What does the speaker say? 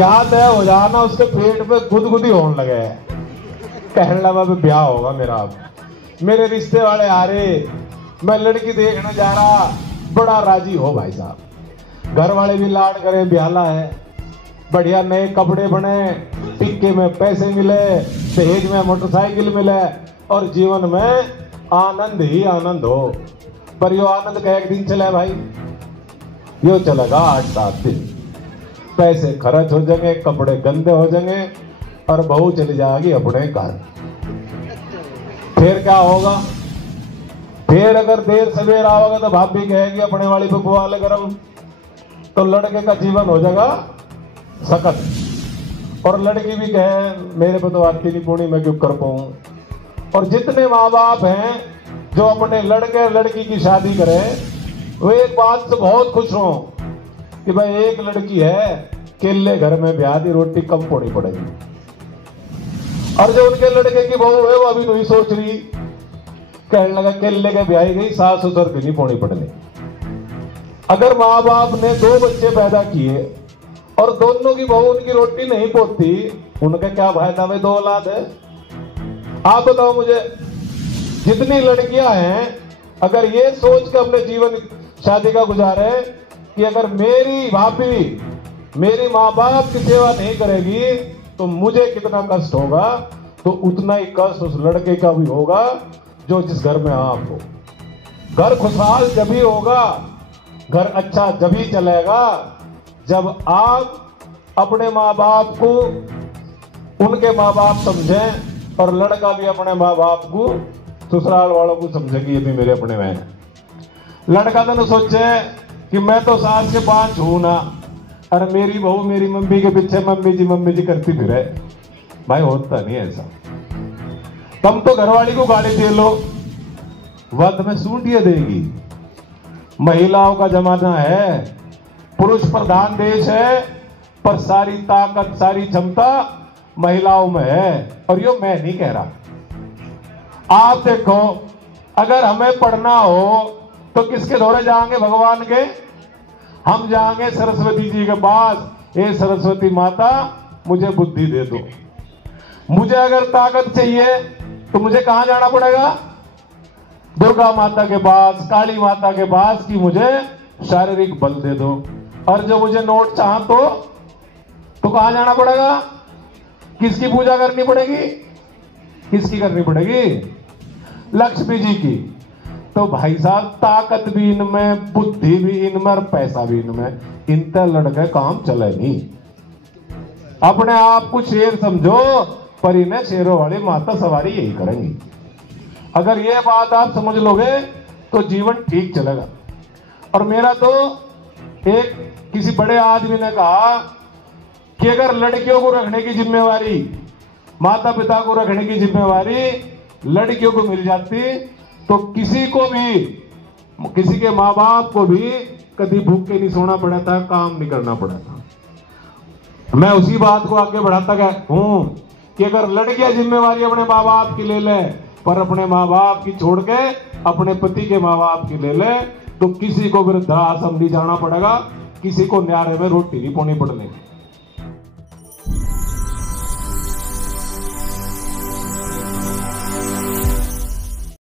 ब्याह तय हो जाना उसके पेट पे गुदगुदी होने लगे, कहने लगा ब्याह होगा मेरा। मेरे रिश्ते वाले आ रहे, मैं लड़की देखने जा रहा, बड़ा राजी हो भाई साहब। घर वाले भी लाड करें, ब्याला है, बढ़िया नए कपड़े बने, टिक्के में पैसे मिले, दहेज में मोटरसाइकिल मिले और जीवन में आनंद ही आनंद हो। पर यो आनंद का एक दिन चला भाई, यो चलेगा 8-7 दिन, पैसे खर्च हो जाएंगे, कपड़े गंदे हो जाएंगे और बहू चली जाएगी अपने घर। फिर क्या होगा? फिर अगर देर सवेर आओगे तो भाभी कहेगी अपने वाली पे बुआ ले गरम, तो लड़के का जीवन हो जाएगा सकत। और लड़की भी कहे मेरे पे तो आती नहीं पूरी, मैं क्यों कर पाऊं। और जितने माँ बाप हैं जो अपने लड़के लड़की की शादी करें, वो एक बात से बहुत खुश हो कि भाई एक लड़की है, केले घर में ब्याह दी, रोटी कम पोड़ी पड़ेगी। और जो उनके लड़के की बहू है वो अभी नहीं सोच रही, कहने लगा केले के ब्याह गई, सास ससुर की नहीं पोड़ी पड़ने। अगर माँ बाप ने 2 बच्चे पैदा किए और दोनों की बहू उनकी रोटी नहीं पोती, उनका क्या फायदा? वे 2 औलाद है। आप बताओ मुझे, जितनी लड़कियां हैं अगर ये सोच के अपने जीवन शादी का गुजारे कि अगर मेरी भाभी मेरी माँ बाप की सेवा नहीं करेगी तो मुझे कितना कष्ट होगा, तो उतना ही कष्ट उस लड़के का भी होगा जो जिस घर में आप हो। घर खुशहाल जब ही होगा, घर अच्छा जब ही चलेगा जब आप अपने माँ बाप को उनके माँ बाप समझें और लड़का भी अपने माँ बाप को ससुराल वालों को समझे कि ये भी मेरे अपने में है। लड़का तो न सोचे कि मैं तो सास के पांच हूं ना, और मेरी बहू मेरी मम्मी के पीछे मम्मी जी करती फिरे। भाई होता नहीं ऐसा। तुम तो घरवाली को गाली दे लो, वह तुम्हें सूंटियां देगी। महिलाओं का जमाना है, पुरुष प्रधान देश है, पर सारी ताकत सारी क्षमता महिलाओं में है। और यो मैं नहीं कह रहा। आप देखो, अगर हमें पढ़ना हो तो किसके दौरे जाएंगे? भगवान के। हम जाएंगे सरस्वती जी के पास, हे सरस्वती माता मुझे बुद्धि दे दो। मुझे अगर ताकत चाहिए तो मुझे कहां जाना पड़ेगा? दुर्गा माता के पास, काली माता के पास, कि मुझे शारीरिक बल दे दो। और जो मुझे नोट चाह तो कहां जाना पड़ेगा? किसकी पूजा करनी पड़ेगी? किसकी करनी पड़ेगी? लक्ष्मी जी की। तो भाई साहब ताकत भी इनमें, बुद्धि भी इनमें और पैसा भी इनमें, इनते लड़के काम चले नहीं। अपने आप को शेर समझो, पर इन्हें शेरों वाली माता सवारी यही करेंगी। अगर ये बात आप समझ लोगे तो जीवन ठीक चलेगा। और मेरा तो एक किसी बड़े आदमी ने कहा कि अगर लड़कियों को रखने की जिम्मेवारी, माता पिता को रखने की जिम्मेवारी लड़कियों को मिल जाती तो किसी को भी, किसी के माँ बाप को भी कभी भूखे नहीं सोना पड़ा था, काम नहीं करना पड़ा था। मैं उसी बात को आगे बढ़ाता गया हूं कि अगर लड़कियां जिम्मेवारी अपने माँ बाप की ले ले, पर अपने माँ बाप की छोड़ के अपने पति के माँ बाप की ले ले, तो किसी को वृद्धाश्रम नहीं जाना पड़ेगा, किसी को न्यारे में रोटी नहीं पोनी पड़ने।